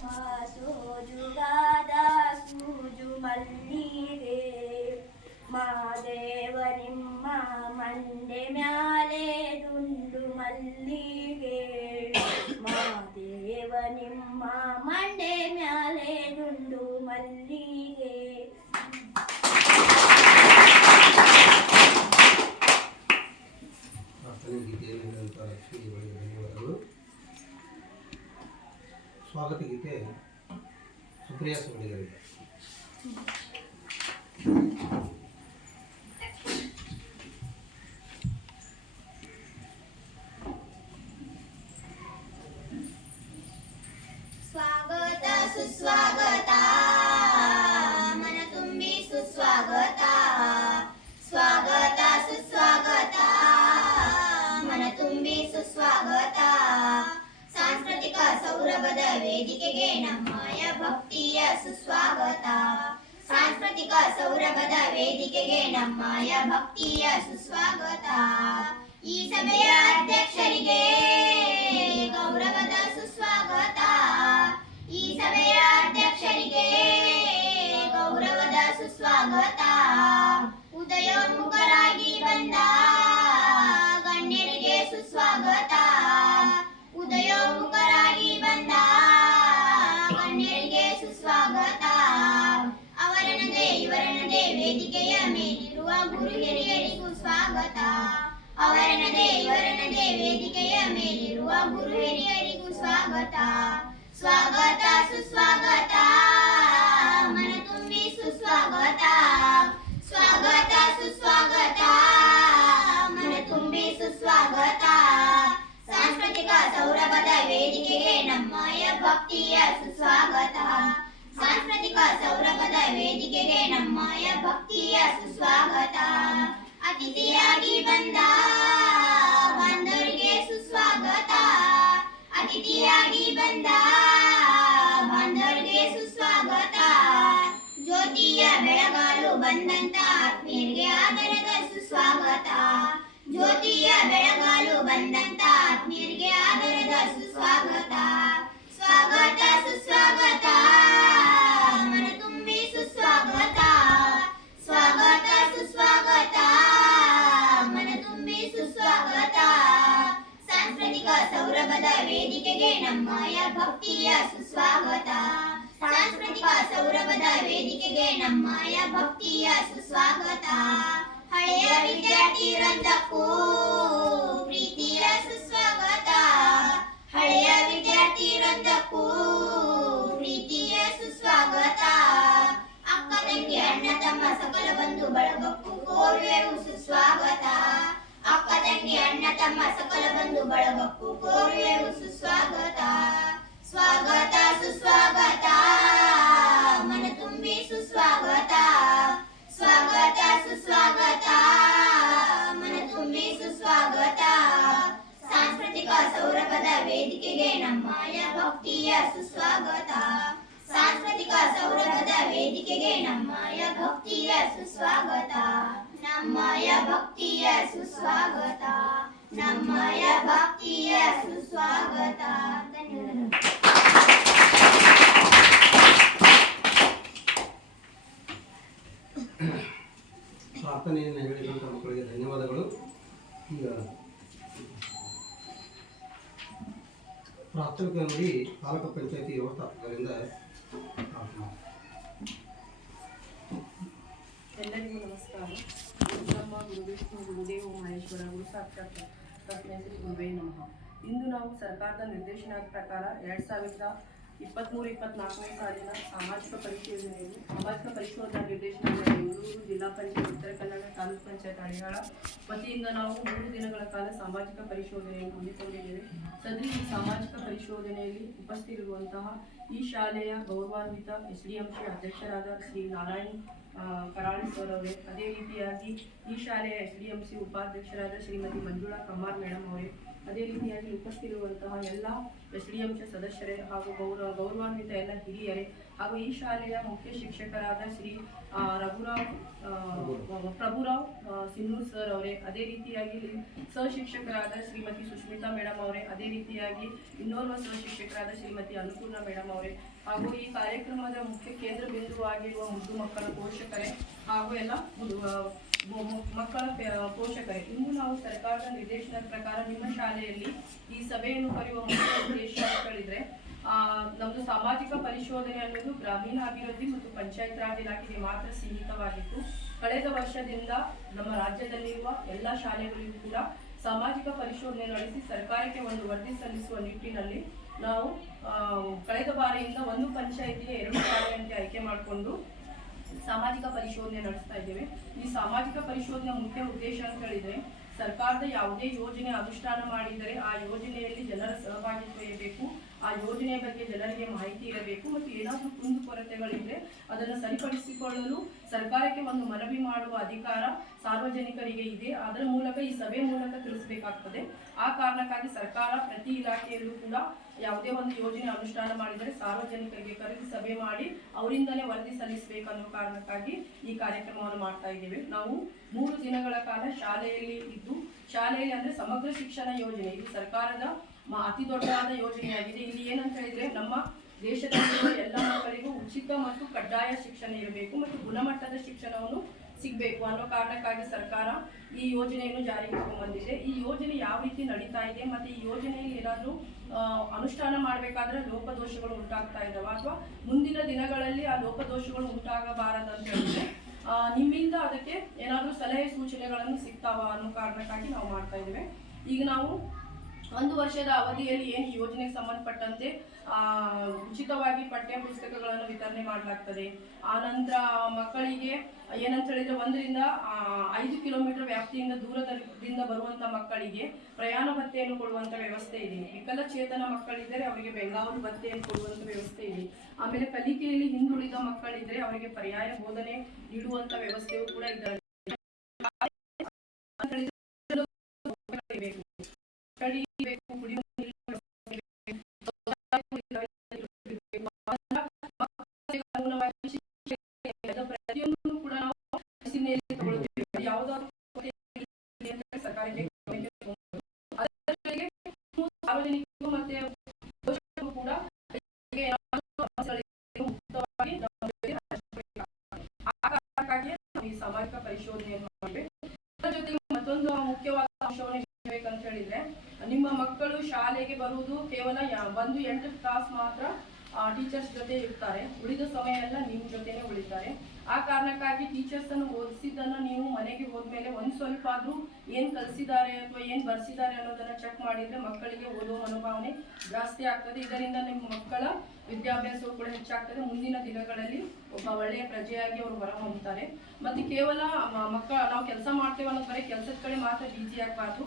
ಸೋಜುಗಾದ ಸೂಜು ಮಲ್ಲಿಗೆ ಮಾದೇವ ನಿಮ್ಮ ಮಂಡೆ ಮ್ಯಾಲೆ ದುಂಡು ಮಲ್ಲಿಗೆ ಮಾದೇವ ನಿಮ್ಮ ಮಂಡೆ ಮ್ಯಾಲೆ ದುಂಡು ಮಲ್ಲಿಗೆ. ಧನ್ಯವಾದಗಳು. ಸ್ವಾಗತ ಗೀತೆ ಸುಪ್ರಿಯಾ ಸುಮಡಿಗರಿಗೆ. ಸ್ವಾಗತ ಸುಸ್ವಾಗತ ಮನ ತುಂಬಿ ಸುಸ್ವಾಗತ ಸ್ವಾಗತ ಸುಸ್ವಾಗತ ಮನ ತುಂಬಿ ಸುಸ್ವಾಗತ. ಸಾಂಸ್ಕೃತಿಕ ಸೌರಭದ ವೇದಿಕೆಗೆ ನಮ್ಮಯ ಭಕ್ತಿಯ ಸುಸ್ವಾಗತ. ಸಾಂಸ್ಕೃತಿಕ ಸೌರಭದ ವೇದಿಕೆಗೆ ನಮ್ಮಯ ಭಕ್ತಿಯ ಸುಸ್ವಾಗತ. ಈ ಸಭೆಯ ಅಧ್ಯಕ್ಷರಿಗೆ ಗೌರವದ ಸುಸ್ವಾಗತ. ಈ ಸಭೆಯ ಅಧ್ಯಕ್ಷರಿಗೆ ಗೌರವದ ಸುಸ್ವಾಗತ. ಉದಯೋನ್ಮುಖರಾಗಿ ಬಂದ ಗಣ್ಯರಿಗೆ ಸುಸ್ವಾಗತ. ಉದಯೋನ್ಮುಖರಾಗಿ ಬಂದ ಗಣ್ಯರಿಗೆ ಸುಸ್ವಾಗತ. ಅವರನದೇ ಇವರನದೇ ವೇದಿಕೆಯ ಮೇಲಿರುವ ಗುರು ಹಿರಿಯರಿಗೂ ಸ್ವಾಗತ. ಅವರನದೇ ಇವರನದೇ ವೇದಿಕೆಯ ಮೇಲಿರುವ ಗುರು ಹಿರಿಯರಿಗೂ ಸ್ವಾಗತ. ಸ್ವಾಗತ ಸುಸ್ವಾಗತ ಮನ ತುಂಬಿ ಸುಸ್ವಾಗತ. ಸ್ವಾಗತ ಸುಸ್ವಾಗತ ಮನ ತುಂಬಿ ಸುಸ್ವಾಗತ. ಸಾಂಸ್ಕೃತಿಕ ಸೌರಭದ ವೇದಿಕೆಗೆ ನಮ್ಮಯ ಭಕ್ತಿಯ ಸುಸ್ವಾಗತ. ಸಾಂಸ್ಕೃತಿಕ ಸೌರಭದ ವೇದಿಕೆಗೆ ನಮ್ಮಯ ಭಕ್ತಿಯ ಸುಸ್ವಾಗತ. ಅತಿಥಿಯಾಗಿ ಬಂದ ಬಾಂಧವರಿಗೆ ಸುಸ್ವಾಗತ. ಅತಿಥಿಯಾಗಿ ಬಂದ ಬಾಂಧವರಿಗೆ ಸುಸ್ವಾಗತ. ಜ್ಯೋತಿಯ ಬೆಳಗಾಲು ಬಂದಂತ ಆತ್ಮೀಯರಿಗೆ ಆದರದ ಸುಸ್ವಾಗತ. ಜ್ಯೋತಿಯ ಬೆಳಗಾಲು ಬಂದಂತ ಆತ್ಮೀಯರಿಗೆ ಆದರದ ಸುಸ್ವಾಗತ. ಸ್ವಾಗತ ಸುಸ್ವಾಗತ ಮನ ತುಂಬಿ ಸುಸ್ವಾಗತ. ಸ್ವಾಗತ ಸುಸ್ವಾಗತ ಮನ ತುಂಬಿ ಸುಸ್ವಾಗತ. ಸಾಂಸ್ಕೃತಿಕ ಸೌರಭದ ವೇದಿಕೆಗೆ ನಮ್ಮಯ ಭಕ್ತಿಯ ಸುಸ್ವಾಗತ. ಸಾಂಸ್ಕೃತಿಕ ಸೌರಭದ ವೇದಿಕೆಗೆ ನಮ್ಮಯ ಭಕ್ತಿಯ ಸುಸ್ವಾಗತ. ಹಳೆಯ ವಿದ್ಯಾರ್ಥಿ ವೃಂದಕ್ಕೂ ಪ್ರೀತಿಯ ಸುಸ್ವಾಗತ. ಹಳೆಯ ವಿದ್ಯಾರ್ಥಿ ವೃಂದಕ್ಕೂ ಪ್ರೀತಿಯ ಸುಸ್ವಾಗತ. ಅಕ್ಕ ತಂಗಿ ಅಣ್ಣ ತಮ್ಮ ಸಕಲ ಬಂಧು ಬಳಗಕ್ಕೂ ಕೋರುವೆವು ಸುಸ್ವಾಗತ. ಅಕ್ಕ ತಂಗಿ ಅಣ್ಣ ತಮ್ಮ ಸಕಲ ಬಂಧು ಬಳಗಕ್ಕೂ ಕೋರುವೆವು ಸುಸ್ವಾಗತ. ಸ್ವಾಗತ ಸುಸ್ವಾಗತ ಮನ ತುಂಬಿ ಸುಸ್ವಾಗತ. ಸ್ವಾಗತ ಸುಸ್ವಾಗತ ಮನ ತುಂಬಿ ಸುಸ್ವಾಗತ. ಸಾಂಸ್ಕೃತಿಕ ಸೌರಭದ ವೇದಿಕೆಗೆ ನಮ್ಮಯ ಭಕ್ತಿಯ ಸುಸ್ವಾಗತ. ಸಾಂಸ್ಕೃತಿಕ ಸೌರಭದ ವೇದಿಕೆಗೆ ನಮ್ಮಯ ಭಕ್ತಿಯ ಸುಸ್ವಾಗತ. ನಮ್ಮಯ ಭಕ್ತಿಯ ಸುಸ್ವಾಗತ. ನಮ್ಮಯ ಭಕ್ತಿಯ ಸುಸ್ವಾಗತ. ಧನ್ಯವಾದಗಳು. ಪ್ರಾರ್ಥನೆಯನ್ನು ಹೇಳಿದಂಥ ಮಕ್ಕಳಿಗೆ ಧನ್ಯವಾದಗಳು. ಈಗ ಪ್ರಾಥಮಿಕ ನುಡಿ ತಾಲೂಕು ಪಂಚಾಯತಿ ವ್ಯವಸ್ಥಾಪಕರಿಂದ ಎಲ್ಲರಿಗೂ ನಮಸ್ಕಾರ. ನಮ್ಮ ಗುರು ವಿಷ್ಣು ಗುರುದೇವ ಮಹೇಶ್ವರ ಗುರು ಸಾಕ್ಷಾತ್ ತಸ್ಮೈ ಶ್ರೀ ಗುರುವೇ ನಮಃ. ಇಂದು ನಾವು ಸರ್ಕಾರದ ನಿರ್ದೇಶನದ ಪ್ರಕಾರ 2023-24ನೇ ಸಾಲಿನ ಸಾಮಾಜಿಕ ಪರಿಶೋಧನಾ ನಿರ್ದೇಶನದ ಬೆಂಗಳೂರು ಜಿಲ್ಲಾ ಪಂಚಾಯತ್ ಉತ್ತರ ಕನ್ನಡ ತಾಲೂಕು ಪಂಚಾಯತ್ ಹಳಿಯಾಳ ವತಿಯಿಂದ ನಾವು 3 ದಿನಗಳ ಕಾಲ ಸಾಮಾಜಿಕ ಪರಿಶೋಧನೆಯನ್ನು ಹಮ್ಮಿಕೊಂಡಿದ್ದೇವೆ. ಸದರಿ ಈ ಸಾಮಾಜಿಕ ಪರಿಶೋಧನೆಯಲ್ಲಿ ಉಪಸ್ಥಿತಿರುವಂತಹ ಈ ಶಾಲೆಯ ಗೌರವಾನ್ವಿತ SDMC ಅಧ್ಯಕ್ಷರಾದ ಶ್ರೀ ನಾರಾಯಣ್ ಕರಾಳಿ ಸರ್ ಅವರೇ, ಅದೇ ರೀತಿಯಾಗಿ ಈ ಶಾಲೆಯ SDMC ಉಪಾಧ್ಯಕ್ಷರಾದ ಶ್ರೀಮತಿ ಮಂಜುಳಾ ಕಮಾರ್ ಮೇಡಮ್ ಅವರೇ, ಅದೇ ರೀತಿಯಾಗಿ ಉಪಸ್ಥಿತಿರುವಂತಹ ಎಲ್ಲ SDMC ಸದಸ್ಯರೇ ಹಾಗೂ ಗೌರವಾನ್ವಿತ ಎಲ್ಲ ಹಿರಿಯರೇ ಹಾಗೂ ಈ ಶಾಲೆಯ ಮುಖ್ಯ ಶಿಕ್ಷಕರಾದ ಶ್ರೀ ಪ್ರಭುರಾವ್ ಸಿನ್ನೂರ್ ಸರ್ ಅವರೇ, ಅದೇ ರೀತಿಯಾಗಿ ಸಹ ಶಿಕ್ಷಕರಾದ ಶ್ರೀಮತಿ ಸುಷ್ಮಿತಾ ಮೇಡಮ್ ಅವರೇ, ಅದೇ ರೀತಿಯಾಗಿ ಇನ್ನೋರ್ವ ಸಹ ಶಿಕ್ಷಕರಾದ ಶ್ರೀಮತಿ ಅನ್ನಪೂರ್ಣ ಮೇಡಮ್ ಅವರೇ, ಹಾಗೂ ಈ ಕಾರ್ಯಕ್ರಮದ ಮುಖ್ಯ ಕೇಂದ್ರ ಬಿಂದುವಾಗಿರುವ ಮುದ್ದು ಮಕ್ಕಳ ಪೋಷಕರೇ ಹಾಗೂ ಎಲ್ಲ ಮಕ್ಕಳ ಪೋಷಕರೇ, ಇಂದು ನಾವು ಸರ್ಕಾರದ ನಿರ್ದೇಶನದ ಪ್ರಕಾರ ನಿಮ್ಮ ಶಾಲೆಯಲ್ಲಿ ಈ ಸಭೆಯನ್ನು ಕರೆಯುವ ಮುಖ್ಯ ಉದ್ದೇಶ ಅಂತ ಹೇಳಿದ್ರೆ, ನಮ್ಮದು ಸಾಮಾಜಿಕ ಪರಿಶೋಧನೆ ಅನ್ನೋದು ಗ್ರಾಮೀಣ ಅಭಿವೃದ್ಧಿ ಮತ್ತು ಪಂಚಾಯತ್ ರಾಜ್ ಇಲಾಖೆಗೆ ಮಾತ್ರ ಸೀಮಿತವಾಗಿತ್ತು. ಕಳೆದ ವರ್ಷದಿಂದ ನಮ್ಮ ರಾಜ್ಯದಲ್ಲಿರುವ ಎಲ್ಲ ಶಾಲೆಗಳಿಗೂ ಕೂಡ ಸಾಮಾಜಿಕ ಪರಿಶೋಧನೆ ನಡೆಸಿ ಸರ್ಕಾರಕ್ಕೆ ಒಂದು ವರದಿ ಸಲ್ಲಿಸುವ ನಿಟ್ಟಿನಲ್ಲಿ ನಾವು ಕಳೆದ ಬಾರಿಯಿಂದ ಒಂದು ಪಂಚಾಯಿತಿಗೆ 2 ಶಾಲೆಯಂತೆ ಆಯ್ಕೆ ಮಾಡಿಕೊಂಡು ಸಾಮಾಜಿಕ ಪರಿಶೋಧನೆ ನಡೆಸ್ತಾ ಇದ್ದೇವೆ. ಈ ಸಾಮಾಜಿಕ ಪರಿಶೋಧನೆ ಮುಖ್ಯ ಉದ್ದೇಶ ಅಂತ ಹೇಳಿದ್ರೆ, ಸರ್ಕಾರದ ಯಾವುದೇ ಯೋಜನೆ ಅನುಷ್ಠಾನ ಮಾಡಿದರೆ ಆ ಯೋಜನೆಯಲ್ಲಿ ಜನರ ಸಹಭಾಗಿತ್ವ ಇರಬೇಕು, ಆ ಯೋಜನೆಯ ಬಗ್ಗೆ ಜನರಿಗೆ ಮಾಹಿತಿ ಇರಬೇಕು ಮತ್ತು ಏನಾದರೂ ಕುಂದುಕೊರತೆಗಳಿದ್ರೆ ಅದನ್ನು ಸರಿಪಡಿಸಿಕೊಳ್ಳಲು ಸರ್ಕಾರಕ್ಕೆ ಒಂದು ಮನವಿ ಮಾಡುವ ಅಧಿಕಾರ ಸಾರ್ವಜನಿಕರಿಗೆ ಇದೆ. ಅದರ ಮೂಲಕ ಈ ಸಭೆ ಮೂಲಕ ತಿಳಿಸಬೇಕಾಗ್ತದೆ. ಆ ಕಾರಣಕ್ಕಾಗಿ ಸರ್ಕಾರ ಪ್ರತಿ ಇಲಾಖೆಯಲ್ಲೂ ಕೂಡ ಯಾವುದೇ ಒಂದು ಯೋಜನೆ ಅನುಷ್ಠಾನ ಮಾಡಿದರೆ ಸಾರ್ವಜನಿಕರಿಗೆ ಕರೆದು ಸಭೆ ಮಾಡಿ ಅವರಿಂದಲೇ ವರದಿ ಸಲ್ಲಿಸಬೇಕನ್ನೋ ಕಾರಣಕ್ಕಾಗಿ ಈ ಕಾರ್ಯಕ್ರಮವನ್ನು ಮಾಡ್ತಾ ಇದ್ದೇವೆ. ನಾವು 3 ದಿನಗಳ ಕಾಲ ಶಾಲೆಯಲ್ಲಿ ಇದ್ದು, ಶಾಲೆಯಲ್ಲಿ ಅಂದ್ರೆ ಸಮಗ್ರ ಶಿಕ್ಷಣ ಯೋಜನೆ, ಇದು ಸರ್ಕಾರದ ಅತಿ ದೊಡ್ಡದಾದ ಯೋಜನೆಯಾಗಿದೆ. ಇಲ್ಲಿ ಏನಂತ ಹೇಳಿದ್ರೆ, ನಮ್ಮ ದೇಶದಲ್ಲಿರುವ ಎಲ್ಲ ಮಕ್ಕಳಿಗೂ ಉಚಿತ ಮತ್ತು ಕಡ್ಡಾಯ ಶಿಕ್ಷಣ ಇರಬೇಕು ಮತ್ತು ಗುಣಮಟ್ಟದ ಶಿಕ್ಷಣವನ್ನು ಸಿಗಬೇಕು ಅನ್ನೋ ಕಾರಣಕ್ಕಾಗಿ ಸರ್ಕಾರ ಈ ಯೋಜನೆಯನ್ನು ಜಾರಿಗೆ ತಗೊಂಡ್ಬಂದಿದೆ. ಈ ಯೋಜನೆ ಯಾವ ರೀತಿ ನಡೀತಾ ಇದೆ ಮತ್ತು ಈ ಯೋಜನೆಯಲ್ಲಿ ಏನಾದರೂ ಅನುಷ್ಠಾನ ಮಾಡಬೇಕಾದ್ರೆ ಲೋಪದೋಷಗಳು ಉಂಟಾಗ್ತಾ ಇದ್ದಾವ ಅಥವಾ ಮುಂದಿನ ದಿನಗಳಲ್ಲಿ ಆ ಲೋಪದೋಷಗಳು ಉಂಟಾಗಬಾರದಂತ ಹೇಳಿದ್ರೆ ನಿಮ್ಮಿಂದ ಅದಕ್ಕೆ ಏನಾದರೂ ಸಲಹೆ ಸೂಚನೆಗಳನ್ನು ಸಿಗ್ತಾವ ಅನ್ನೋ ಕಾರಣಕ್ಕಾಗಿ ನಾವು ಮಾಡ್ತಾ ಇದ್ದೇವೆ. ಈಗ ನಾವು 1 ವರ್ಷದ ಅವಧಿಯಲ್ಲಿ ಏನು ಯೋಜನೆಗೆ ಸಂಬಂಧಪಟ್ಟಂತೆ ಉಚಿತವಾಗಿ ಪಠ್ಯ ಪುಸ್ತಕಗಳನ್ನು ವಿತರಣೆ ಮಾಡಲಾಗ್ತದೆ. ಆ ನಂತರ ಮಕ್ಕಳಿಗೆ ಏನಂತ ಹೇಳಿದ್ರೆ 1 ರಿಂದ 5 ಕಿಲೋಮೀಟರ್ ವ್ಯಾಪ್ತಿಯಿಂದ ದೂರದಿಂದ ಬರುವಂತ ಮಕ್ಕಳಿಗೆ ಪ್ರಯಾಣ ಭತ್ಯೆಯನ್ನು ಕೊಡುವಂತ ವ್ಯವಸ್ಥೆ ಇದೆ. ವಿಕಲಚೇತನ ಮಕ್ಕಳಿದ್ದರೆ ಅವರಿಗೆ ಬೆಂಗಾವಲು ಭತ್ಯೆಯನ್ನು ಕೊಡುವಂತ ವ್ಯವಸ್ಥೆ ಇದೆ. ಆಮೇಲೆ ಕಲಿಕೆಯಲ್ಲಿ ಹಿಂದುಳಿದ ಮಕ್ಕಳಿದ್ರೆ ಅವರಿಗೆ ಪರ್ಯಾಯ ಬೋಧನೆ ನೀಡುವಂತ ವ್ಯವಸ್ಥೆಯೂ ಕೂಡ ಇದೆ. ಪ್ರತಿಯೊಂದು ಕೂಡ ನಾವು ಯಾವುದಾದ್ರು ಸರ್ಕಾರಕ್ಕೆ ಸಾರ್ವಜನಿಕರು ಮತ್ತೆ ಕೂಡ ಈ ಸಾಮಾಜಿಕ ಪರಿಶೋಧನೆಯನ್ನು ಮಾಡಿವೆ. ಅದರ ಜೊತೆಗೆ ಮತ್ತೊಂದು ಮುಖ್ಯವಾದ ಅಂಶವನ್ನು ಹೇಳಬೇಕಂತ ಹೇಳಿದ್ರೆ, ನಿಮ್ಮ ಮಕ್ಕಳು ಶಾಲೆಗೆ ಬರುವುದು ಕೇವಲ 8 ತಾಸು ಮಾತ್ರ ಟೀಚರ್ಸ್ ಜೊತೆ ಇರ್ತಾರೆ. ಉಳಿದ ಸಮಯ ಎಲ್ಲ ನಿಮ್ಮ ಜೊತೆನೆ ಉಳಿತಾರೆ. ಆ ಕಾರಣಕ್ಕಾಗಿ ಟೀಚರ್ಸ್ ಅನ್ನು ಓದಿಸಿದ್ದನ್ನು ನೀವು ಮನೆಗೆ ಹೋದ್ಮೇಲೆ ಒಂದು ಸ್ವಲ್ಪ ಆದ್ರೂ ಏನ್ ಕಲಿಸಿದ್ದಾರೆ ಅಥವಾ ಏನ್ ಬರ್ಸಿದ್ದಾರೆ ಅನ್ನೋದನ್ನ ಚೆಕ್ ಮಾಡಿದ್ರೆ ಮಕ್ಕಳಿಗೆ ಓದುವ ಮನೋಭಾವನೆ ಜಾಸ್ತಿ ಆಗ್ತದೆ. ಇದರಿಂದ ನಿಮ್ಮ ಮಕ್ಕಳ ವಿದ್ಯಾಭ್ಯಾಸವು ಕೂಡ ಹೆಚ್ಚಾಗ್ತದೆ. ಮುಂದಿನ ದಿನಗಳಲ್ಲಿ ಒಬ್ಬ ಒಳ್ಳೆಯ ಪ್ರಜೆಯಾಗಿ ಅವರು ಹೊರಹೊಮ್ಮುತ್ತಾರೆ. ಮತ್ತೆ ಕೇವಲ ನಾವು ಕೆಲಸ ಮಾಡ್ತೇವೆ ಅನ್ನೋ ಬರೀ ಕೆಲಸದ ಕಡೆ ಮಾತ್ರ ಬಿಜಿ ಆಗಬಾರ್ದು.